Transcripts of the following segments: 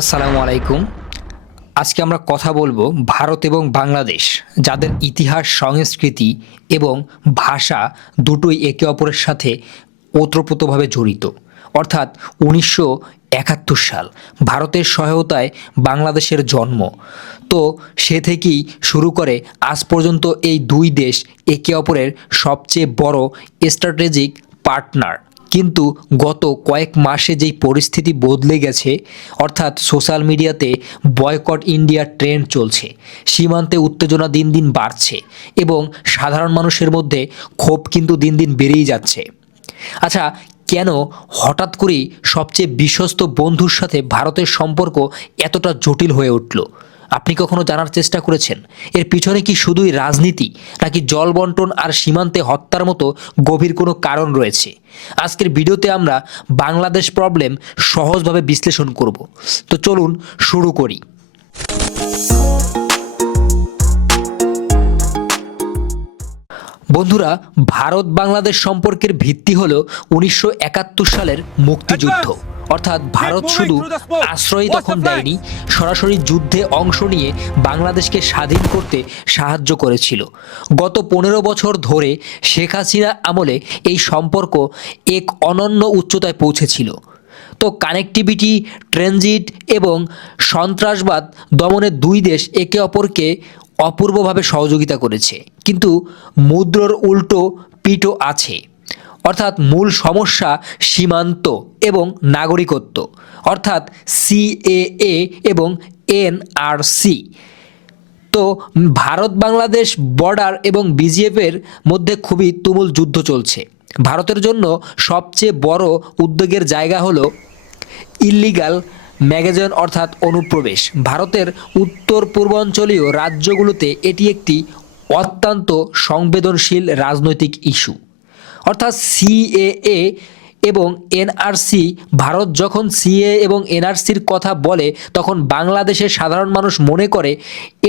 আসসালামু আলাইকুম। আজকে আমরা কথা বলবো ভারত এবং বাংলাদেশ, যাদের ইতিহাস, সংস্কৃতি এবং ভাষা দুটোই একে অপরের সাথে ওতপ্রোতভাবে জড়িত। অর্থাৎ ১৯৭১ সাল ভারতের সহায়তায় বাংলাদেশের জন্ম। তো সে থেকেই শুরু করে আজ পর্যন্ত এই দুই দেশ একে অপরের সবচেয়ে বড় স্ট্র্যাটেজিক পার্টনার। কিন্তু গত কয়েক মাসে যেই পরিস্থিতি বদলে গেছে, অর্থাৎ সোশ্যাল মিডিয়াতে বয়কট ইন্ডিয়া ট্রেন্ড চলছে, সীমান্তে উত্তেজনা দিন দিন বাড়ছে এবং সাধারণ মানুষের মধ্যে ক্ষোভ কিন্তু দিন দিন বেড়েই যাচ্ছে। আচ্ছা, কেন হঠাৎ করেই সবচেয়ে বিশ্বস্ত বন্ধুর সাথে ভারতের সম্পর্ক এতটা জটিল হয়ে উঠল? আপনি কখনো জানার চেষ্টা করেছেন এর পিছনে কি শুধুই রাজনীতি, নাকি জল বন্টন আর সীমান্তে হত্যার মতো গভীর কোনো কারণ রয়েছে? আজকের ভিডিওতে আমরা বাংলাদেশ প্রবলেম সহজভাবে বিশ্লেষণ করব। তো চলুন শুরু করি। বন্ধুরা, ভারত বাংলাদেশ সম্পর্কের ভিত্তি হল ১৯৭১ সালের মুক্তিযুদ্ধ। অর্থাৎ ভারত শুধু আশ্রয় তখন দেয়নি, সরাসরি যুদ্ধে অংশ নিয়ে বাংলাদেশকে স্বাধীন করতে সাহায্য করেছিল। গত ১৫ বছর ধরে শেখ হাসিনা আমলে এই সম্পর্ক এক অনন্য উচ্চতায় পৌঁছেছিল। তো কানেক্টিভিটি, ট্রানজিট এবং সন্ত্রাসবাদ দমনে দুই দেশ একে অপরকে অপূর্বভাবে সহযোগিতা করেছে। কিন্তু মুদ্রার উল্টো পিঠও আছে। অর্থাৎ মূল সমস্যা সীমান্ত এবং নাগরিকত্ব, অর্থাৎ সিএএ এবং এনআরসি। তো ভারত বাংলাদেশ বর্ডার এবং বিজিএফের মধ্যে খুবই তুমুল যুদ্ধ চলছে। ভারতের জন্য সবচেয়ে বড় উদ্বেগের জায়গা হলো ইল্লিগাল ম্যাগাজিন, অর্থাৎ অনুপ্রবেশ। ভারতের উত্তর পূর্বাঞ্চলীয় রাজ্যগুলোতে এটি একটি অত্যন্ত সংবেদনশীল রাজনৈতিক ইস্যু। অর্থাৎ সিএএ এবং এনআরসি, ভারত যখন সিএ এবং এনআরসির কথা বলে তখন বাংলাদেশের সাধারণ মানুষ মনে করে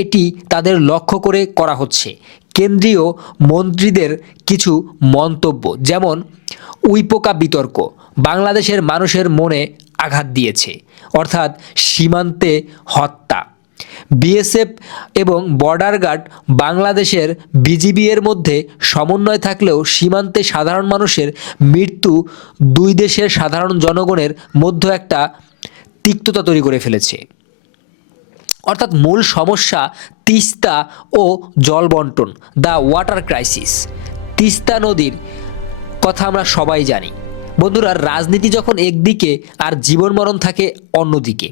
এটি তাদের লক্ষ্য করে করা হচ্ছে। কেন্দ্রীয় মন্ত্রীদের কিছু মন্তব্য, যেমন উইপোকা বিতর্ক, বাংলাদেশের মানুষের মনে আঘাত দিয়েছে। অর্থাৎ সীমান্তে হত্যা, বিএসএফ এবং বর্ডার গার্ড বাংলাদেশের বিজিবি এর মধ্যে সমন্বয় থাকলেও সীমান্তে সাধারণ মানুষের মৃত্যু দুই দেশের সাধারণ জনগণের মধ্যে একটা তিক্ততা তৈরি করে ফেলেছে। অর্থাৎ মূল সমস্যা তিস্তা ও জল বন্টন, দ্য ওয়াটার ক্রাইসিস। তিস্তা নদীর কথা আমরা সবাই জানি। বন্ধুরা, রাজনীতি যখন একদিকে আর জীবন মরণ থাকে অন্যদিকে।